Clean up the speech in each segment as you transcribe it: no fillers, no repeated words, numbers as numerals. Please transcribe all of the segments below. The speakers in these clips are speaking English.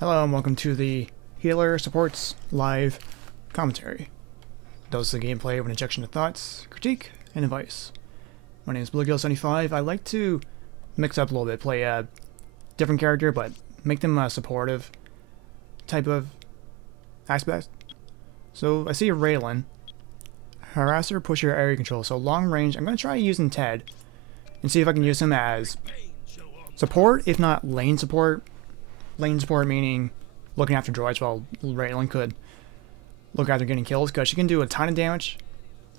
Hello and welcome to the Healer Supports Live Commentary. Dose of the gameplay with an injection of thoughts, critique, and advice. My name is BlueGill75. I like to mix up a little bit, play a different character, but make them a supportive type of aspect. So I see a Raylan. Harasser, pusher, area control. So long range, I'm going to try using Ted and see if I can use him as support, if not lane support. Lane support meaning looking after droids while Raylan could look after getting kills, because she can do a ton of damage.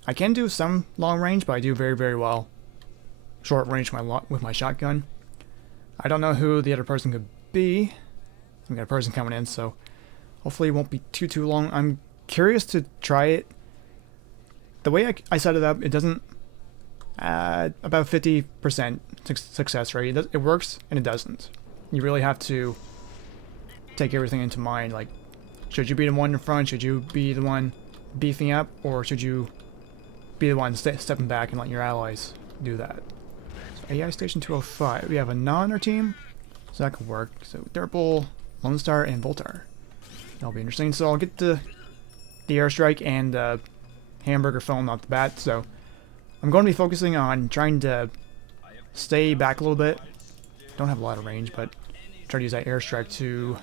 I can do some long range, but I do very, very well short range with my shotgun. I don't know who the other person could be. We got a person coming in, so hopefully it won't be too long. I'm curious to try it. The way I set it up, it doesn't about 50% success rate. It works and it doesn't. You really have to take everything into mind, like, should you be the one in front, should you be the one beefing up, or should you be the one stepping back and let your allies do that. So AI Station 205, we have a non on our team, so that could work. So Dirtbull, Lone Star, and Voltar. That'll be interesting. So I'll get the airstrike and the hamburger phone off the bat, so I'm going to be focusing on trying to stay back a little bit. Don't have a lot of range, but try to use that airstrike to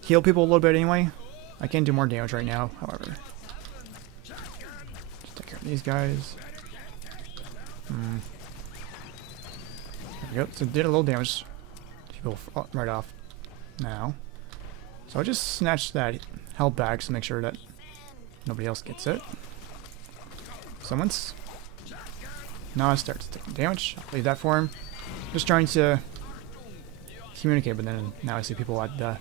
heal people a little bit anyway. I can do more damage right now, however. Just take care of these guys. There we go. So did a little damage to people right off now. So I'll just snatch that health back to make sure that nobody else gets it. So once Nas starts taking damage, I'll leave that for him. Just trying to communicate, but then now I see people at the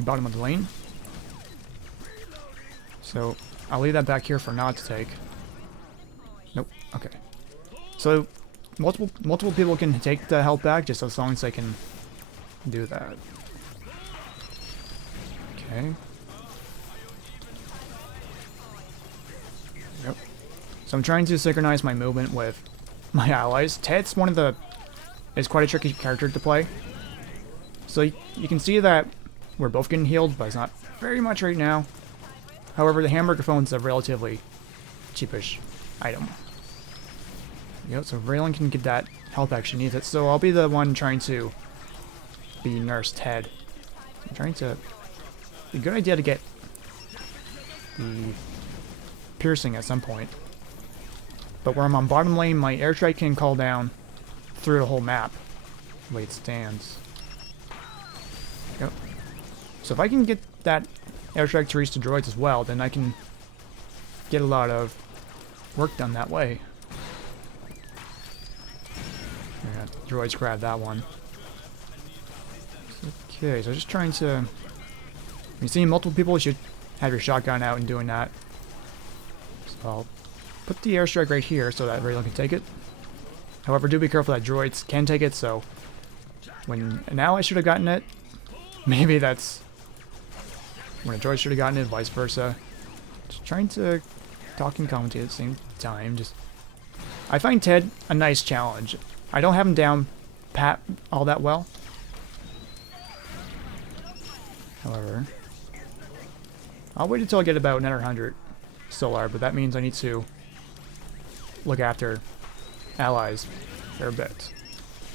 bottom of the lane. So I'll leave that back here for Nod to take. Nope. Okay. So multiple people can take the health back, just as long as they can do that. Okay. Yep. So I'm trying to synchronize my movement with my allies. Ted's is quite a tricky character to play. So you can see that we're both getting healed, but it's not very much right now. However, the hamburger phone's a relatively cheapish item. Yep, so Raylan can get that health back, she needs it. So I'll be the one trying to be Nurse Ted. I'm trying to... It's a good idea to get the piercing at some point. But where I'm on bottom lane, my airstrike can call down through the whole map, the way it stands. Yep. So if I can get that airstrike to reach the droids as well, then I can get a lot of work done that way. Yeah, droids grab that one. Okay, so just trying to... When you see multiple people, you should have your shotgun out and doing that. So I'll put the airstrike right here so that Raylan can take it. However, do be careful that droids can take it, so when an ally should have gotten it, maybe that's when a droid should have gotten it, vice versa. Just trying to talk and commentate at the same time. I find Ted a nice challenge. I don't have him down pat all that well. However, I'll wait until I get about another 100 solar, but that means I need to look after allies a fair bit.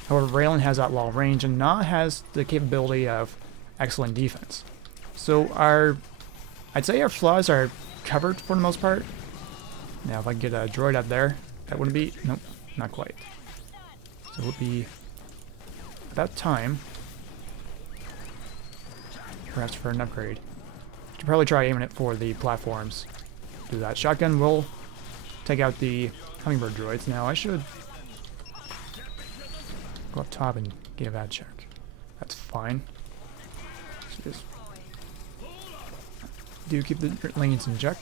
However, Raylan has that long range, and Na has the capability of excellent defense. So I'd say our flaws are covered for the most part. Now if I can get a droid up there, that wouldn't be... Nope, not quite. So it would be about time, perhaps, for an upgrade. Should probably try aiming it for the platforms. Do that. Shotgun will take out the hummingbird droids. Now I should go up top and get a bad check. That's fine. So just do keep the lanes in check.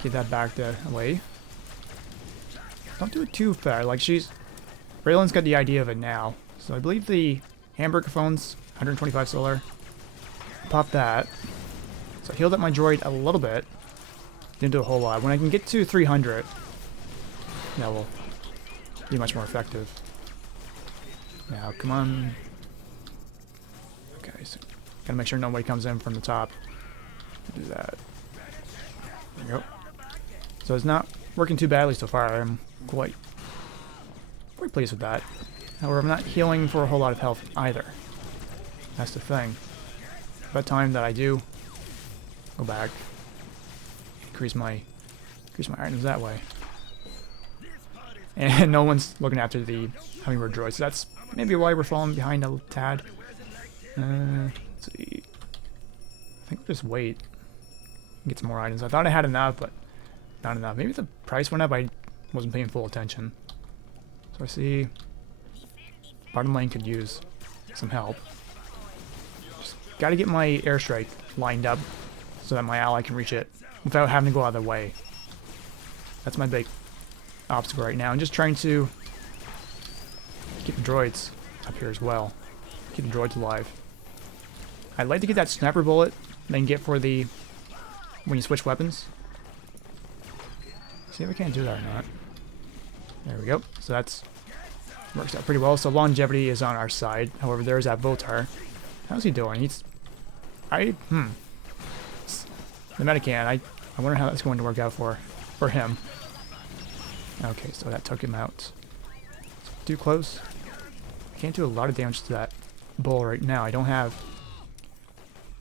Get that back away. Don't do it too fast. Like Raylan's got the idea of it now. So I believe the hamburger phone's 125 solar. Pop that. So I healed up my droid a little bit. Didn't do a whole lot. When I can get to 300, that will be much more effective. Now, come on. Okay, so gotta make sure nobody comes in from the top. Do that. There we go. So it's not working too badly so far. I'm quite pleased with that. However, I'm not healing for a whole lot of health either. That's the thing. By the time that I do go back, increase my items that way. And no one's looking after the hummingbird droids. So that's maybe why we're falling behind a tad. Let's see. I think we'll just wait. Get some more items. I thought I had enough, but not enough. Maybe the price went up. I wasn't paying full attention. So I see bottom lane could use some help. Just gotta get my airstrike lined up so that my ally can reach it without having to go out of the way. That's my big obstacle right now. I'm just trying to keep the droids up here as well. Keep the droids alive. I'd like to get that sniper bullet, then get for the when you switch weapons. See if I can't do that or not. There we go. So that's works out pretty well. So longevity is on our side. However, there's that Votar. How's he doing? He's the Medican. I wonder how that's going to work out for him. Okay, so that took him out. Too close. I can't do a lot of damage to that bull right now.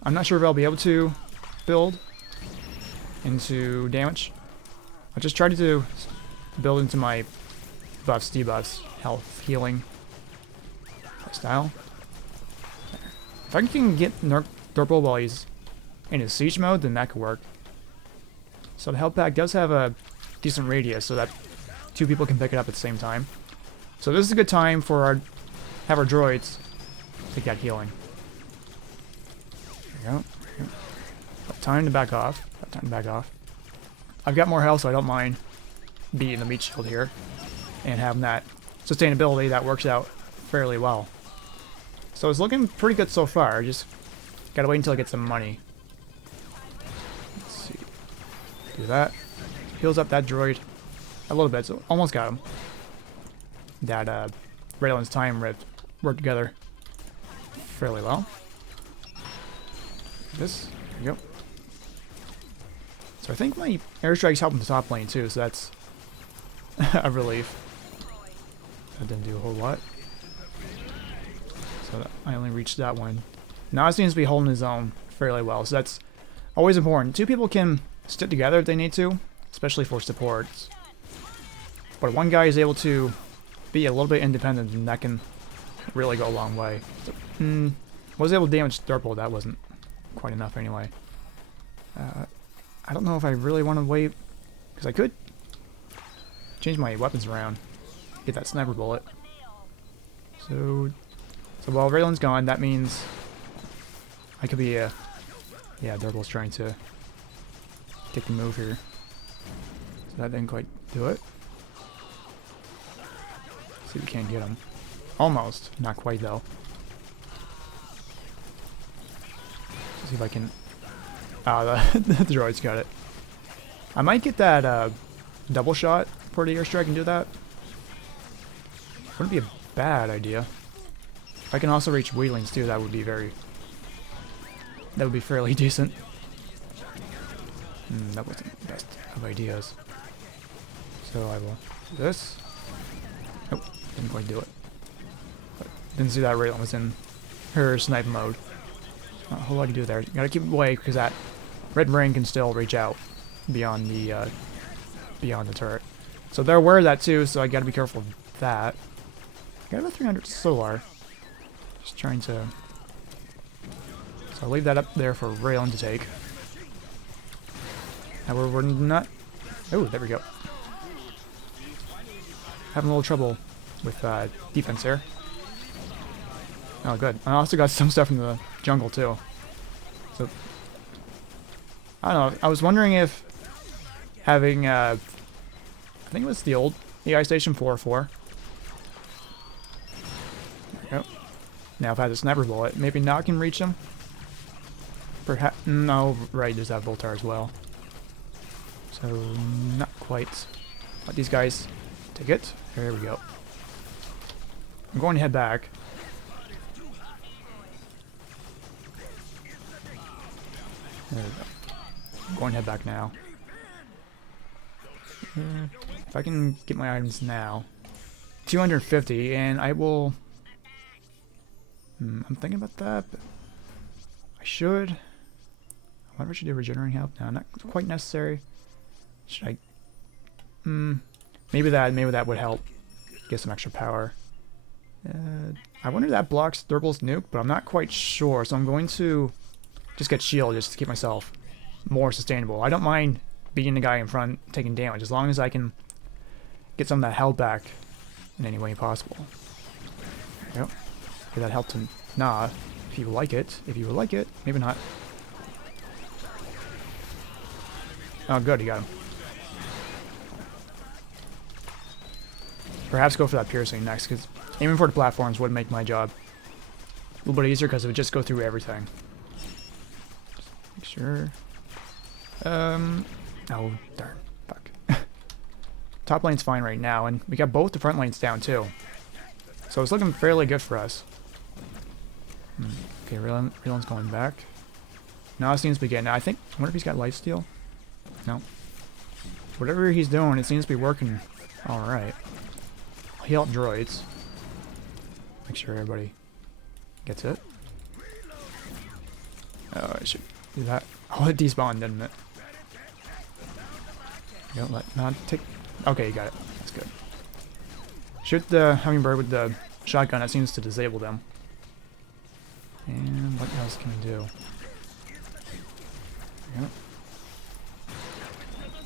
I'm not sure if I'll be able to build into damage. I just tried to build into my buffs, debuffs, health, healing style. If I can get Dorpal while he's in his siege mode, then that could work. So the health pack does have a decent radius, so that 2 people can pick it up at the same time. So this is a good time for have our droids take that healing. There we go. Time to back off. Time to back off. I've got more health, so I don't mind beating the meat shield here and having that sustainability that works out fairly well. So it's looking pretty good so far. Just gotta wait until I get some money. Let's see. Do that. Heals up that droid a little bit, so almost got him. That Raylan's time worked together fairly well. There we go. So I think my airstrike's helping the top lane too, so that's a relief. That didn't do a whole lot. So I only reached that one. Now it seems to be holding his own fairly well, so that's always important. 2 people can stick together if they need to, especially for supports. But one guy is able to be a little bit independent, and that can really go a long way. So, was able to damage Thurple, that wasn't quite enough anyway. I don't know if I really want to wait, because I could change my weapons around, get that sniper bullet. So while Raylan's gone, that means I could be yeah, Durbal's trying to take the move here. So that didn't quite do it. See if we can't get him. Almost, not quite though. Let's see if I can. The droid's got it. I might get that double shot for the airstrike and do that. Wouldn't be a bad idea. If I can also reach wheelings too, that would be fairly decent. That wasn't the best of ideas. So I will do this. Nope, didn't quite do it. But didn't see that Raylan was in her snipe mode. Not a whole lot to do there. You gotta keep away because that red ring can still reach out beyond the turret. So they're aware of that too, so I gotta be careful of that. I got about 300 solar. Just trying to. So I'll leave that up there for Raylan to take. Now we're not. Oh, there we go. Having a little trouble with defense there. Oh, good. I also got some stuff from the jungle too. So I don't know. I was wondering if having I think it was the old AI Station 404. There we go. Now if I had the sniper bullet, maybe now I can reach him. Perhaps no, right? There's that Voltar as well. So not quite. Let these guys take it. There we go. I'm going to head back. There we go. Going to head back now. If I can get my items now. 250, and I will... I'm thinking about that, but I should... I wonder if I should do regenerating health. No, not quite necessary. Should I... maybe that would help get some extra power. I wonder if that blocks Thurbal's nuke, but I'm not quite sure, so I'm going to just get shield just to keep myself more sustainable. I don't mind beating the guy in front, taking damage, as long as I can get some of that health back in any way possible. Yep. Give that help to Nah, if you like it. If you would like it, maybe not. Oh, good, you got him. Perhaps go for that piercing next, because aiming for the platforms would make my job a little bit easier, because it would just go through everything. Just make sure. Oh, darn. Fuck. Top lane's fine right now, and we got both the front lanes down, too. So it's looking fairly good for us. Okay, Raylan's going back. Now it seems to be getting... I wonder if he's got lifesteal? No. Whatever he's doing, it seems to be working alright. Heal up droids. Make sure everybody gets it. Oh, I should do that. Oh, it despawned, didn't it? Don't let not take... Okay, you got it. That's good. Shoot the hummingbird with the shotgun. That seems to disable them. And what else can we do? Yep.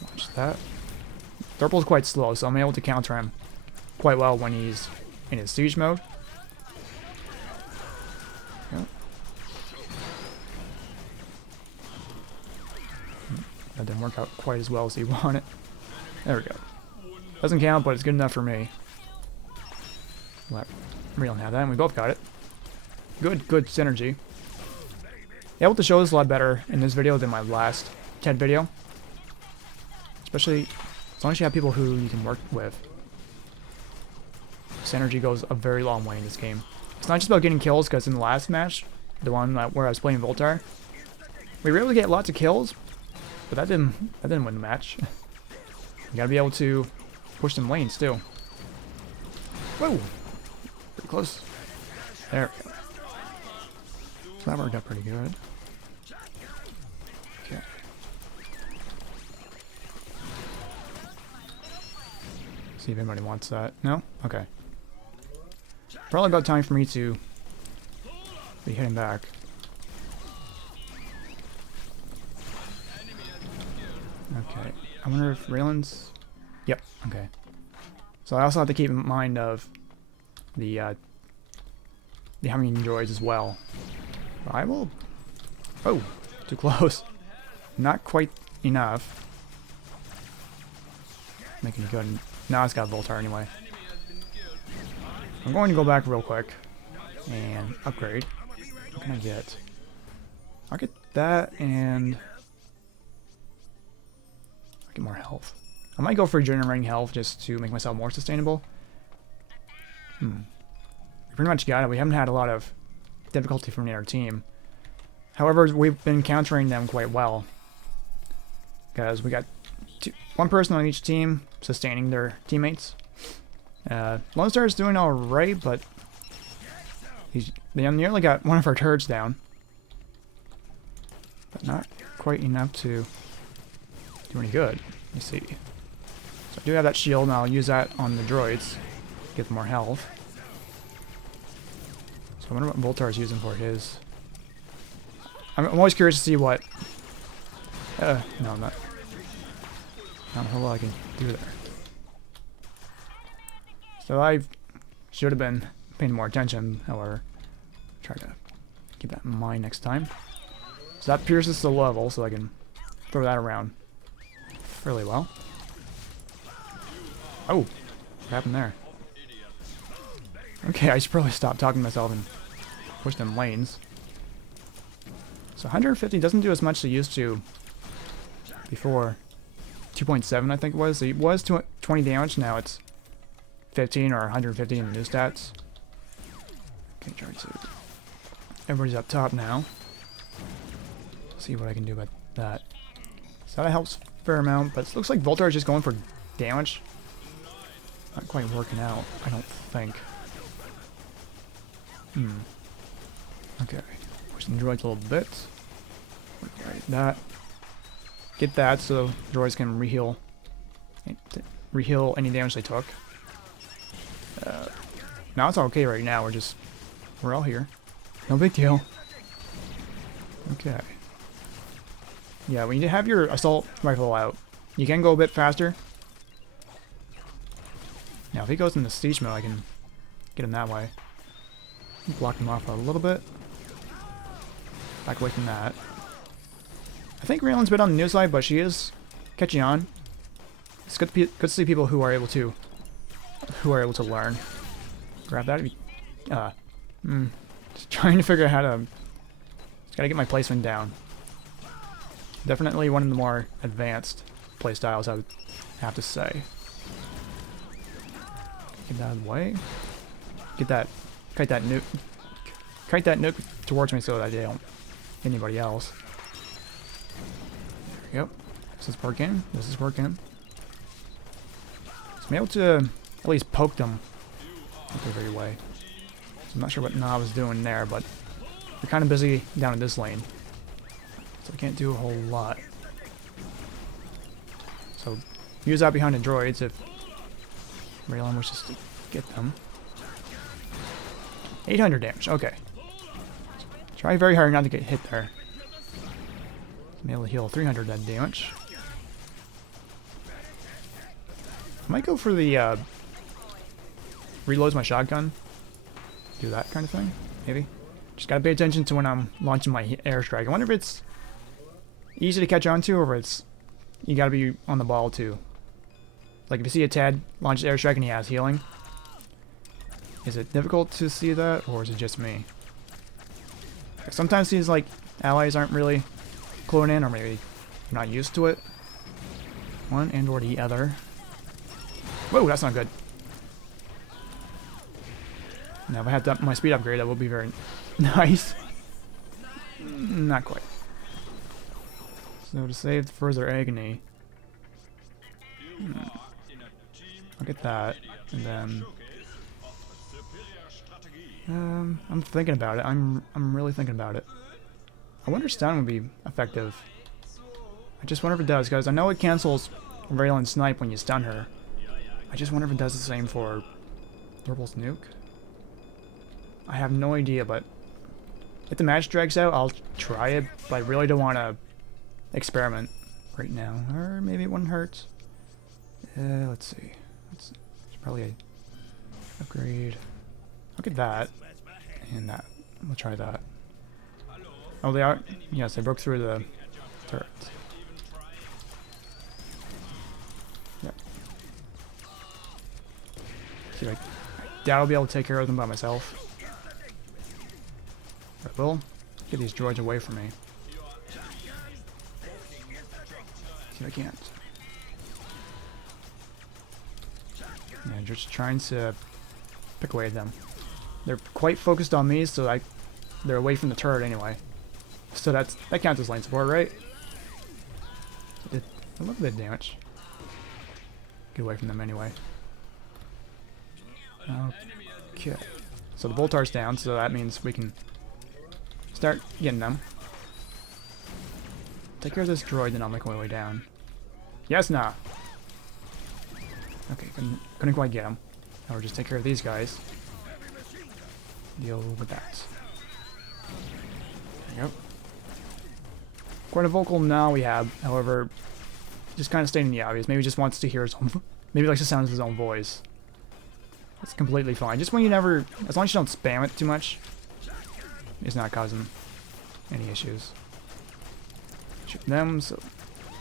Watch that. Thurbal's quite slow, so I'm able to counter him quite well when he's in his siege mode. Yep. That didn't work out quite as well as he wanted. There we go. Doesn't count, but it's good enough for me. Let Raylan have that, and we both got it. Good synergy. Able to show this a lot better in this video than my last Ted video. Especially as long as you have people who you can work with. Synergy goes a very long way in this game. It's not just about getting kills, because in the last match, the one where I was playing Voltar, we were able to get lots of kills, but that didn't win the match. You gotta be able to push some lanes too. Whoa! Pretty close. There we go. So that worked out pretty good. Okay. See if anybody wants that. No? Okay. Probably about time for me to be heading back. Okay. I wonder if Raylan's... Yep, okay. So I also have to keep in mind of the humming droids as well. I will... Oh, too close. Not quite enough. Making it good. Now it's got Voltar anyway. I'm going to go back real quick and upgrade. What can I get? I'll get that and... I'll get more health. I might go for generating health just to make myself more sustainable. We pretty much got it. We haven't had a lot of difficulty from the other team. However, we've been countering them quite well. Because we got one person on each team sustaining their teammates. Lone Star is doing alright, but they nearly got one of our turrets down. But not quite enough to do any good. Let me see. So I do have that shield, and I'll use that on the droids. Get them more health. So I wonder what Voltar is using for his... I'm always curious to see what... no, I'm not. Not a whole lot I can do there. So I should have been paying more attention, however. Try to keep that in mind next time. So that pierces the level, so I can throw that around fairly well. Oh, what happened there? Okay, I should probably stop talking to myself and push them lanes. So 150 doesn't do as much as it used to before. 2.7 I think it was. So it was 20 damage, now it's 15 or 150 in the new stats. Okay, try to... Everybody's up top now. See what I can do about that. So that helps a fair amount, but it looks like Voltar is just going for damage. Not quite working out, I don't think. Okay. Push the droids a little bit. Right, that. Get that so droids can reheal any damage they took. Now it's okay right now. We're all here. No big deal. Okay. Yeah, when you have your assault rifle out, you can go a bit faster. Now, if he goes into siege mode, I can get him that way. Block him off a little bit. Back away from that. I think Raylan's a bit on the new side, but she is catching on. It's good to see people who are able to learn. Grab that. Just trying to figure out how to. Just gotta get my placement down. Definitely one of the more advanced playstyles, I would have to say. Get that out of the way. Get that. Kite that nuke towards me so that I don't hit anybody else. There we go. This is working. This is working. So I'm able to at least poke them with their very way. So I'm not sure what Na was doing there, but we're kind of busy down in this lane. So I can't do a whole lot. So use that behind the droids if Raylan wishes to get them. 800 damage, okay. Try very hard not to get hit there. I'm able to heal 300 dead damage. I might go for the reloads my shotgun. Do that kind of thing, maybe. Just gotta pay attention to when I'm launching my airstrike. I wonder if it's easy to catch on to, or if it's you gotta be on the ball too. Like if you see a Ted launch airstrike and he has healing, is it difficult to see that, or is it just me? Sometimes these like allies aren't really cluing in, or maybe not used to it. One and or the other. Whoa, that's not good. Now if I had my speed upgrade, that would be very nice. Not quite. So to save further agony, I'll get that, and then I'm thinking about it. I'm really thinking about it. I wonder if stun would be effective. I just wonder if it does, because I know it cancels Raylan's snipe when you stun her. I just wonder if it does the same for Orbital's nuke. I have no idea, but if the match drags out, I'll try it, but I really don't want to experiment right now. Or maybe it wouldn't hurt. Let's see. It's probably a upgrade. Look at that. And that. We'll try that. Oh, they are? Yes, they broke through the turret. Yep. See, like, I doubt I'll be able to take care of them by myself. I will. Get these droids away from me. See, I can't. Yeah, just trying to pick away at them. They're quite focused on me, so they're away from the turret anyway. So that counts as lane support, right? Did a little bit of damage. Get away from them anyway. Okay. So the Voltar's down, so that means we can start getting them. Take care of this droid, then I'll make my way down. Yes, nah. Okay, couldn't quite get him. Now we'll just take care of these guys. Deal with that. There you go. Quite a vocal now we have, however, just kind of stating the obvious. Maybe just wants to hear his own, maybe likes the sound of his own voice. That's completely fine. Just when you never, as long as you don't spam it too much, it's not causing any issues. Shoot them, so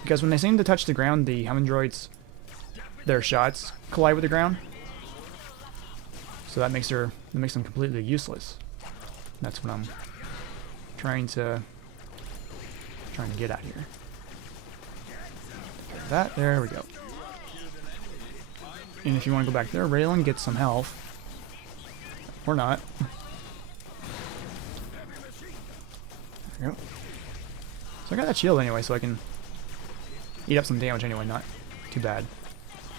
because when they seem to touch the ground, the Hammond droids, their shots collide with the ground. So that makes them completely useless. That's what I'm trying to get at here. That, there we go. And if you want to go back there, Raylan gets some health. Or not. There we go. So I got that shield anyway, so I can eat up some damage anyway, not too bad.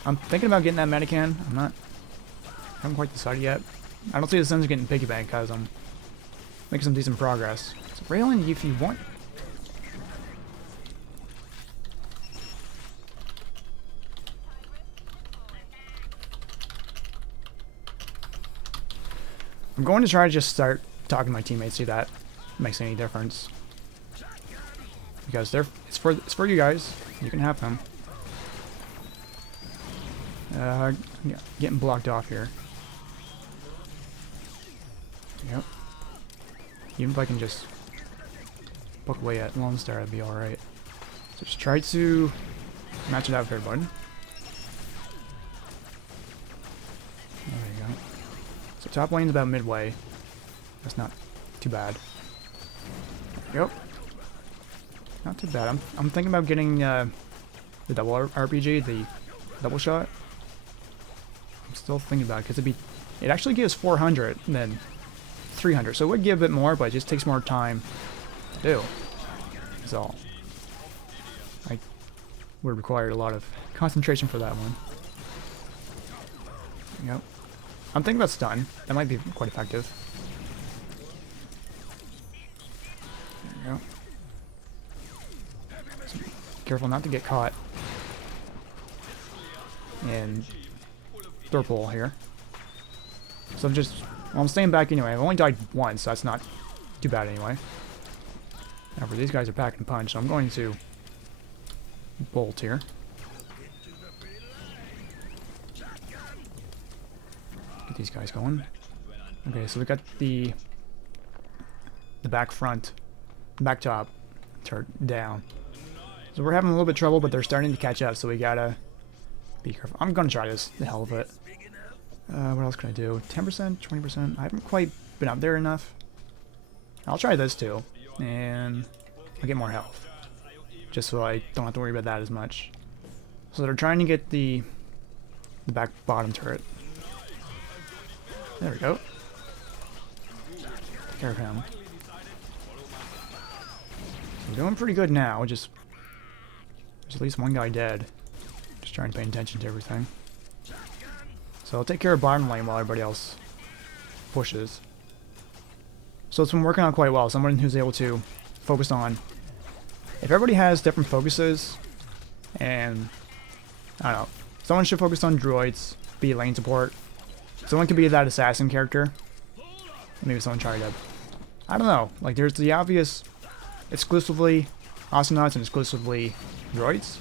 I'm thinking about getting that Medican. I haven't quite decided yet. I don't see the sense of getting Piggy Bank because I'm making some decent progress. So Raylan, if you want... I'm going to try to just start talking to my teammates, see if that makes any difference. Because it's for you guys. You can have them. Yeah, getting blocked off here. Yep. Even if I can just poke away at Lone Star, that'd be alright. So just try to match it out with everybody. There you go. So top lane's about midway. That's not too bad. Yep. Not too bad. I'm thinking about getting the double RPG, the double shot. I'm still thinking about it because it actually gives 400 and then 300, so it would give a bit more, but it just takes more time to do. That's all. I would require a lot of concentration for that one. Yep. I'm thinking about stun. That might be quite effective. There you go. So careful not to get caught in third pull here. So I'm staying back anyway. I've only died once, so that's not too bad anyway. However, these guys are packing punch, so I'm going to bolt here. Get these guys going. Okay, so we got the back front, back top, turn down. So we're having a little bit of trouble, but they're starting to catch up, so we gotta be careful. I'm gonna try this, the hell of it. What else can I do? 10%, 20%? I haven't quite been up there enough. I'll try this too, and I'll get more health, just so I don't have to worry about that as much. So they're trying to get the back bottom turret. There we go. Take care of him. We're doing pretty good now. Just there's at least one guy dead. Just trying to pay attention to everything. So I'll take care of bottom lane while everybody else pushes. So it's been working out quite well. Someone who's able to focus on... If everybody has different focuses, and... I don't know. Someone should focus on droids, be lane support. Someone could be that assassin character. Maybe someone try to... I don't know. Like, there's the obvious exclusively Awesomenauts and exclusively droids.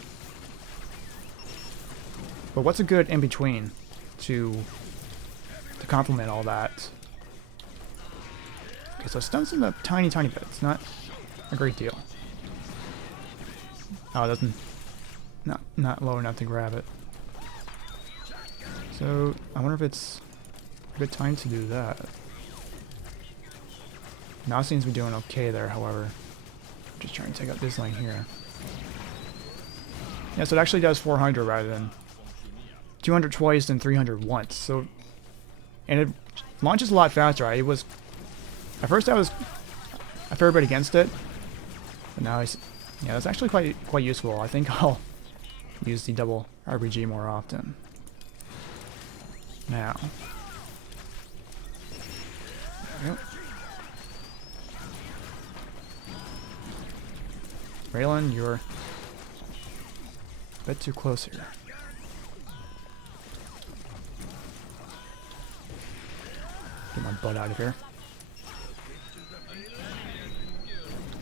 But what's a good in-between to complement all that? Okay, so stun's in a tiny bit. It's not a great deal. Oh, it doesn't... Not low enough to grab it. So, I wonder if it's a good time to do that. Now seems to be doing okay there, however. Just trying to take out this lane here. Yeah, so it actually does 400 rather than 200 twice and 300 once. So, and it launches a lot faster. At first I was a fair bit against it, but now yeah, that's actually quite useful. I think I'll use the double RPG more often. Now. Yep. Raylan, you're a bit too close here. Get my butt out of here.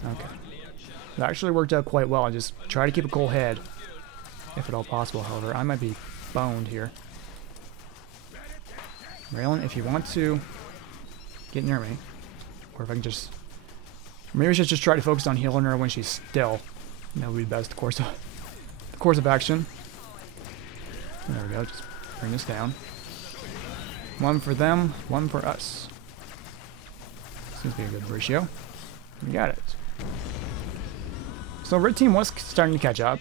Okay. That actually worked out quite well. I just try to keep a cool head, if at all possible, however. I might be boned here. Raylan, if you want to get near me, or if I can just... Maybe I should just try to focus on healing her when she's still. That would be the best course of action. There we go, just bring this down. One for them, one for us. Seems to be a good ratio. We got it. So red team was starting to catch up,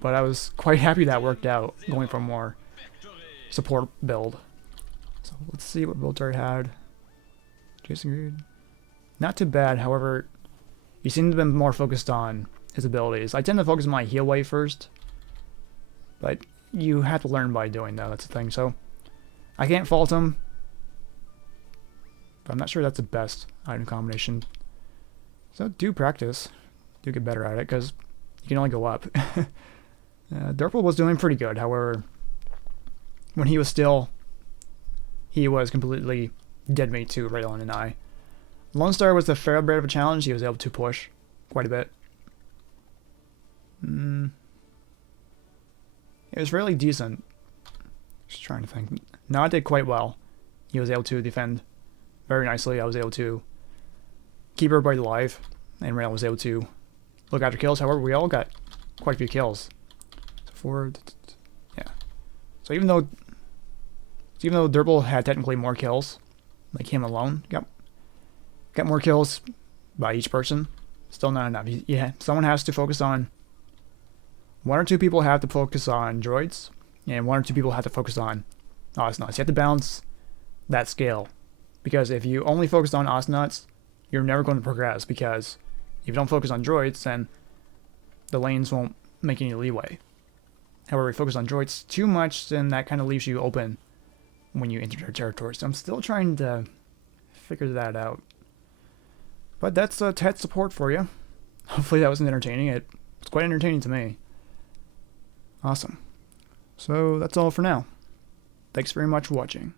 but I was quite happy that worked out, going for a more support build. So let's see what build turret had. Jason Reed. Not too bad, however, he seemed to be more focused on his abilities. I tend to focus on my heal wave first, but you have to learn by doing that. That's the thing. So I can't fault him, but I'm not sure that's the best item combination. So do practice, do get better at it, because you can only go up. Durple was doing pretty good. However, when he was still, he was completely dead meat to Raylan and I. Lone Star was a fair bit of a challenge. He was able to push quite a bit. It was really decent. Just trying to think. No, I did quite well. He was able to defend very nicely. I was able to keep everybody alive, and Raylan was able to look after kills. However, we all got quite a few kills. So yeah. So even though Durple had technically more kills, like him alone, got more kills by each person, still not enough. Yeah, someone has to focus on. One or two people have to focus on droids, and one or two people have to focus on Awesomenauts. You have to balance that scale, because if you only focus on Awesomenauts, you're never going to progress, because if you don't focus on droids, then the lanes won't make any leeway. However, if you focus on droids too much, then that kind of leaves you open when you enter their territory. So I'm still trying to figure that out. But that's Ted support for you. Hopefully that wasn't entertaining. It's quite entertaining to me. Awesome. So that's all for now. Thanks very much for watching.